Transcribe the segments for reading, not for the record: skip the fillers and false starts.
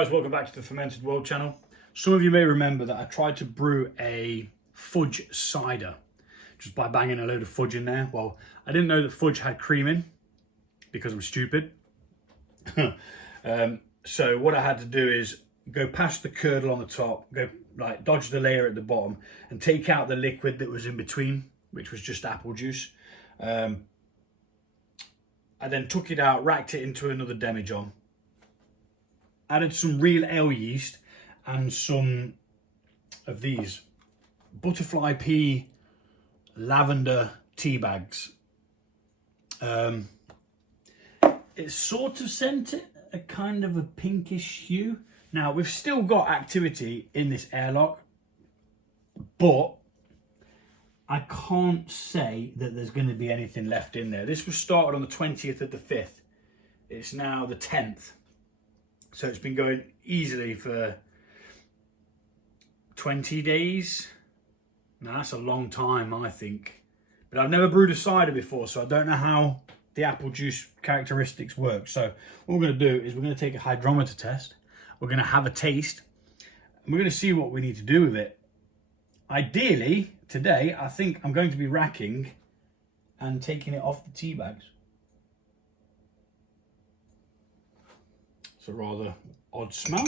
guys, welcome back to the Fermented World channel. Some of you may remember that I tried to brew a fudge cider just by banging a load of fudge in there. Well, I didn't know that fudge had cream in because I'm stupid. So what I had to do is go past the curdle on the top, go like dodge the layer at the bottom and take out the liquid that was in between, which was just apple juice. I then took it out, racked it into another demijohn, added some real ale yeast and some of these butterfly pea lavender tea bags. It sort of sent it a kind of a pinkish hue. Now we've still got activity in this airlock, but I can't say that there's going to be anything left in there. This was started on the 20th of the 5th. It's now the 10th. So it's been going easily for 20 days. Now that's a long time, I think. But I've never brewed a cider before, so I don't know how the apple juice characteristics work. So what we're going to do is we're going to take a hydrometer test. We're going to have a taste. And we're going to see what we need to do with it. Ideally, today, I think I'm going to be racking and taking it off the tea bags. It's a rather odd smell.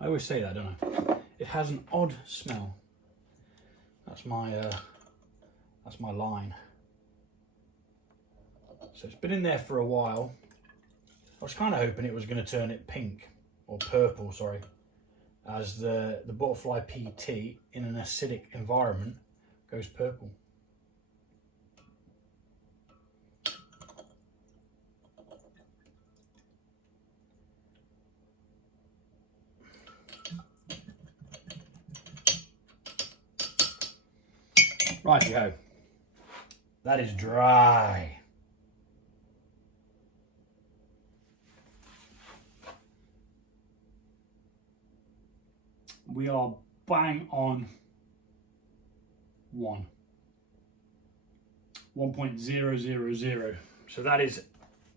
I always say that, don't I? It has an odd smell. That's my line. So it's been in there for a while. I was kind of hoping it was going to turn it pink or purple, sorry, as the butterfly pea tea in an acidic environment goes purple. Righty-ho. That is dry. We are bang on 1.000. So that is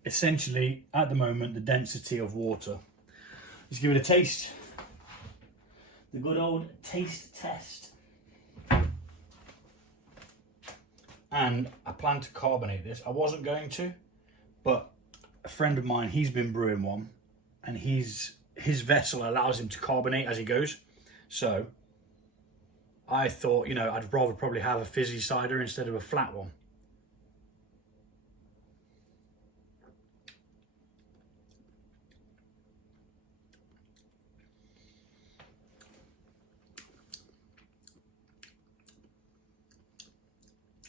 essentially, at the moment, the density of water. Let's give it a taste. The good old taste test. And I plan to carbonate this. I wasn't going to, but a friend of mine, he's been brewing one, and his vessel allows him to carbonate as he goes. So I thought, you know, I'd rather probably have a fizzy cider instead of a flat one.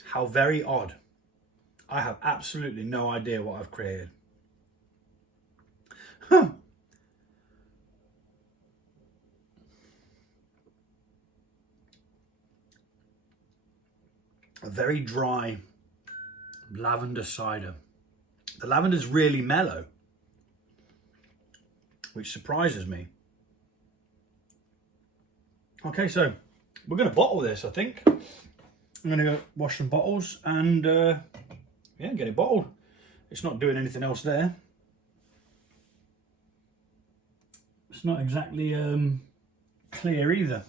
How very odd. I have absolutely no idea what I've created. Huh. A very dry lavender cider. The lavender's really mellow, which surprises me. Okay, so we're going to bottle this, I think. I'm going to go wash some bottles and yeah, get it bottled. It's not doing anything else there. It's not exactly clear either.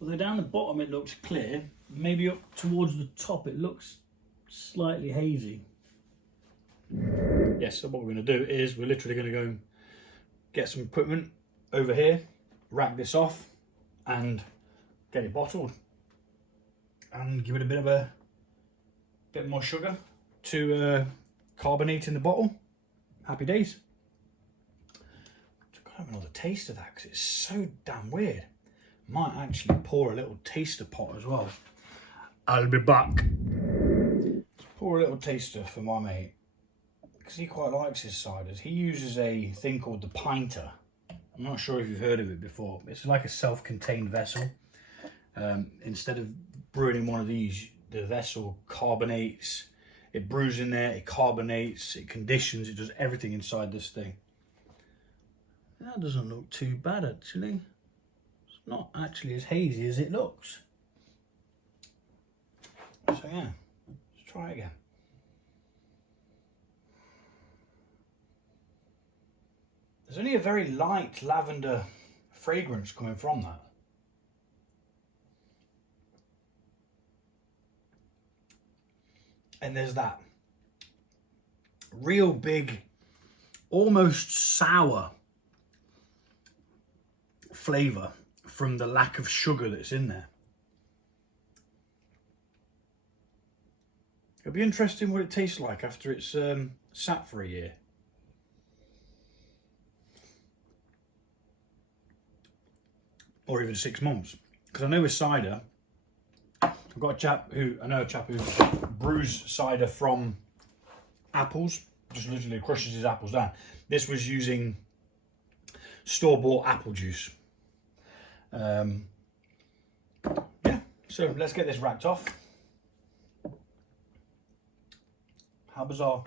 Although down the bottom it looks clear, maybe up towards the top it looks slightly hazy. Yes, so what we're going to do is we're literally going to go get some equipment over here, rack this off and get it bottled. And give it a bit more sugar to carbonate in the bottle. Happy days. I've got to have another taste of that because it's so damn weird. Might actually pour a little taster pot as well. I'll be back. Let's pour a little taster for my mate because he quite likes his ciders. He uses a thing called the pinter. I'm not sure if you've heard of it before. It's like a self-contained vessel. Instead of brewing in one of these, the vessel carbonates, it brews in there, it carbonates, it conditions, it does everything inside this thing. That doesn't look too bad actually. It's not actually as hazy as it looks. So yeah, let's try it again. There's only a very light lavender fragrance coming from that. And there's that real big, almost sour flavour from the lack of sugar that's in there. It'll be interesting what it tastes like after it's sat for a year. Or even 6 months. Because I know with cider, I've got a chap who brews cider from apples, just literally crushes his apples down. This was using store-bought apple juice. Yeah, so let's get this racked off. How bizarre.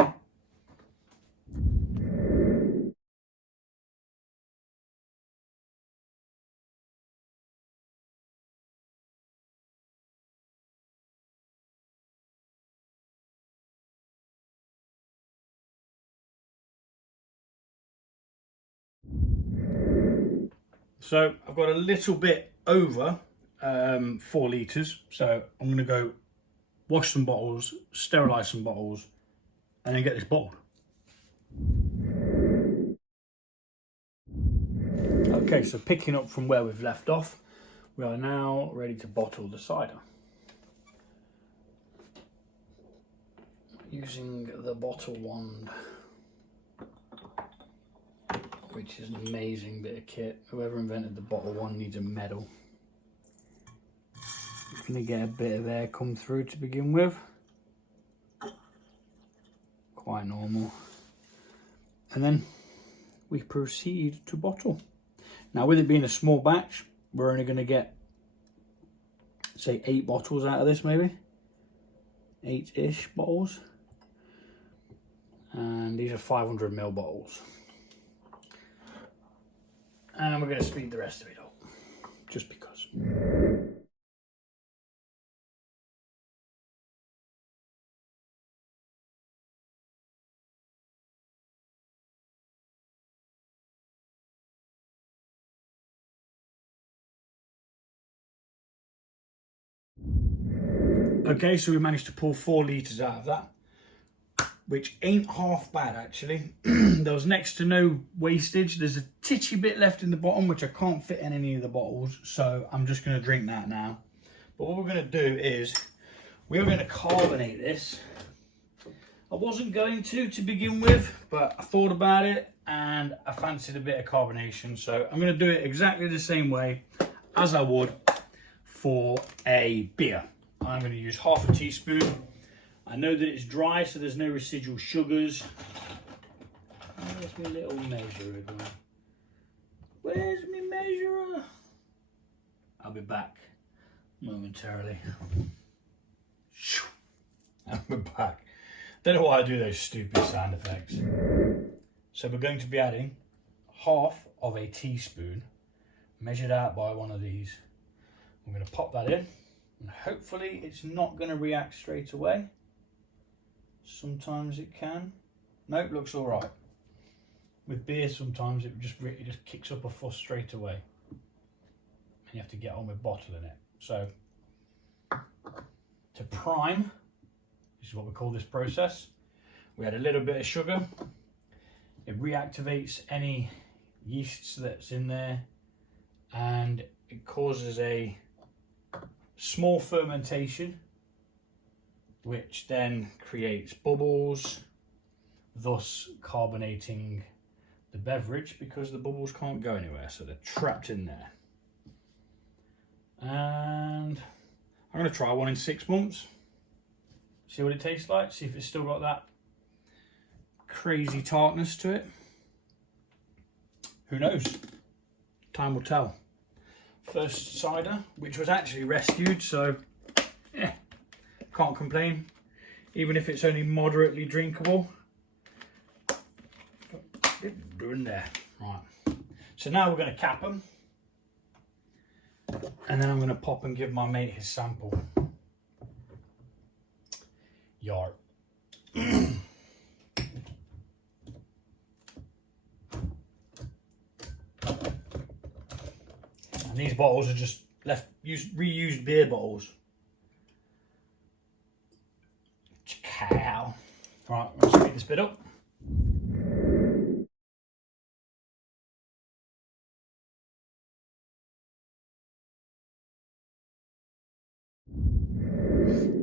So I've got a little bit over 4 litres, so I'm going to go wash some bottles, sterilise some bottles, and then get this bottled. Okay, so picking up from where we've left off, we are now ready to bottle the cider. Using the bottle wand, which is an amazing bit of kit. Whoever invented the bottle wand needs a medal. You're going to get a bit of air come through to begin with. Quite normal. And then we proceed to bottle. Now, with it being a small batch, we're only going to get, say, 8 bottles out of this, maybe 8-ish bottles, and these are 500ml bottles, and we're going to speed the rest of it up just because. Okay, so we managed to pull 4 litres out of that, which ain't half bad actually. There was next to no wastage. There's a titchy bit left in the bottom, which I can't fit in any of the bottles, so I'm just going to drink that now. But what we're going to do is, we're going to carbonate this. I wasn't going to begin with, but I thought about it and I fancied a bit of carbonation, so I'm going to do it exactly the same way as I would for a beer. I'm going to use half a teaspoon. I know that it's dry, so there's no residual sugars. Where's my little measurer going? Where's my measurer? I'll be back momentarily. I'm back. Don't know why I do those stupid sound effects. So we're going to be adding half of a teaspoon, measured out by one of these. I'm going to pop that in. And hopefully it's not going to react straight away. Sometimes it can. Nope, looks all right. With beer, sometimes it just kicks up a fuss straight away, and you have to get on with bottling it. So to prime, this is what we call this process. We add a little bit of sugar. It reactivates any yeasts that's in there, and it causes a small fermentation, which then creates bubbles, thus carbonating the beverage, because the bubbles can't go anywhere, so they're trapped in there. And I'm going to try one in 6 months, see what it tastes like, see if it's still got that crazy tartness to it. Who knows? Time will tell. First cider, which was actually rescued, so yeah, can't complain, even if it's only moderately drinkable. Doing there. Right, so now we're going to cap them, and then I'm going to pop and give my mate his sample. Yar. these bottles are just reused beer bottles. Cow. Right, let's speed this bit up.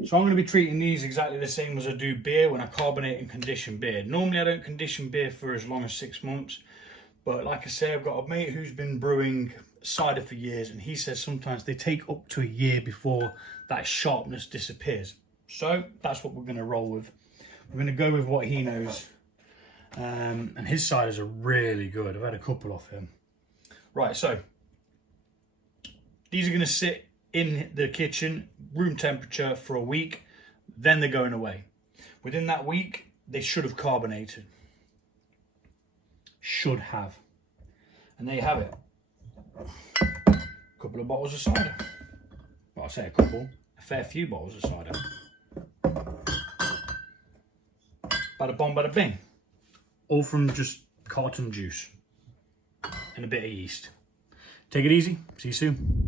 So I'm going to be treating these exactly the same as I do beer when I carbonate and condition beer. Normally I don't condition beer for as long as 6 months, but like I say, I've got a mate who's been brewing cider for years, and he says sometimes they take up to a year before that sharpness disappears. So that's what we're going to roll with. We're going to go with what he knows, and his ciders are really good. I've had a couple off him. Right, so these are going to sit in the kitchen, room temperature, for a week, then they're going away. Within that week, they should have carbonated. Should have. And there you have it. A couple of bottles of cider. Well, I say a couple, a fair few bottles of cider. Bada bong, bada bing. All from just carton juice and a bit of yeast. Take it easy. See you soon.